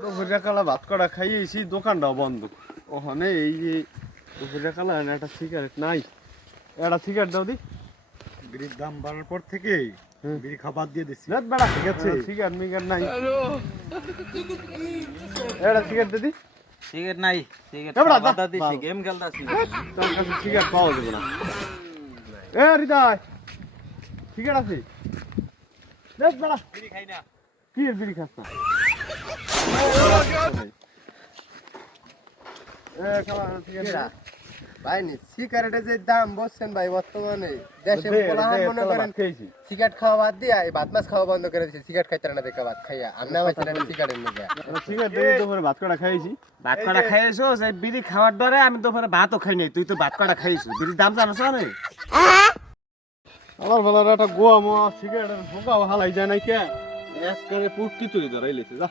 দুপুরে কালা ভাত করা খাইয়েছি, দোকানটাও বন্ধ। ওখানে এই যে দুপুরে কালা একটা সিগারেট নাই, একটা সিগারেট দাও দি। বিড়ির দাম বাড়ার পর থেকে বিড়ি খাবার দিয়ে দিচ্ছি। রাত বেড়া ঠিক আছে, সিগারেট মিগারেট নাই, একটা সিগারেট দিদি। সিগারেট নাই, সিগারেট এবড়া দা, বাধা দিছি, গেম খেলতাছি। তোর কাছে সিগারেট পাওয়া যাবে না। এ হৃদয়, সিগারেট আছে? রাত বেড়া বিড়ি খাই না। কি এর বিড়ি খাস না? এ কালা সিগারেট ভাই নি সিগারেটের যে দাম বলছেন ভাই বর্তমানে দেশে কোলাহল মনে করেন খেয়েছি। সিগারেট খাওয়া বাদ দিয়ে এই ভাত মাছ খাওয়া বন্ধ করে দিয়েছে। সিগারেট খাইতে না দেখা ভাত খাইয়া আমরা হইছে না সিগারেটের নিয়ে সিগারেট দিয়ে দুপুরে ভাত করা খাইয়েছি। ভাত কটা খাইছো, সেই বিড়ি খাওয়ার দ্বারা আমি তো পরে ভাতও খাই নাই। তুই তো ভাত কটা খাইছো, বিড়ির দাম জানোস না? আমার বেলার একটা গোয়া মোয়া সিগারেটের ফোকা হালাই যায় নাই কে, এক করে পুটকি তুলি ধরাই লেছে যা।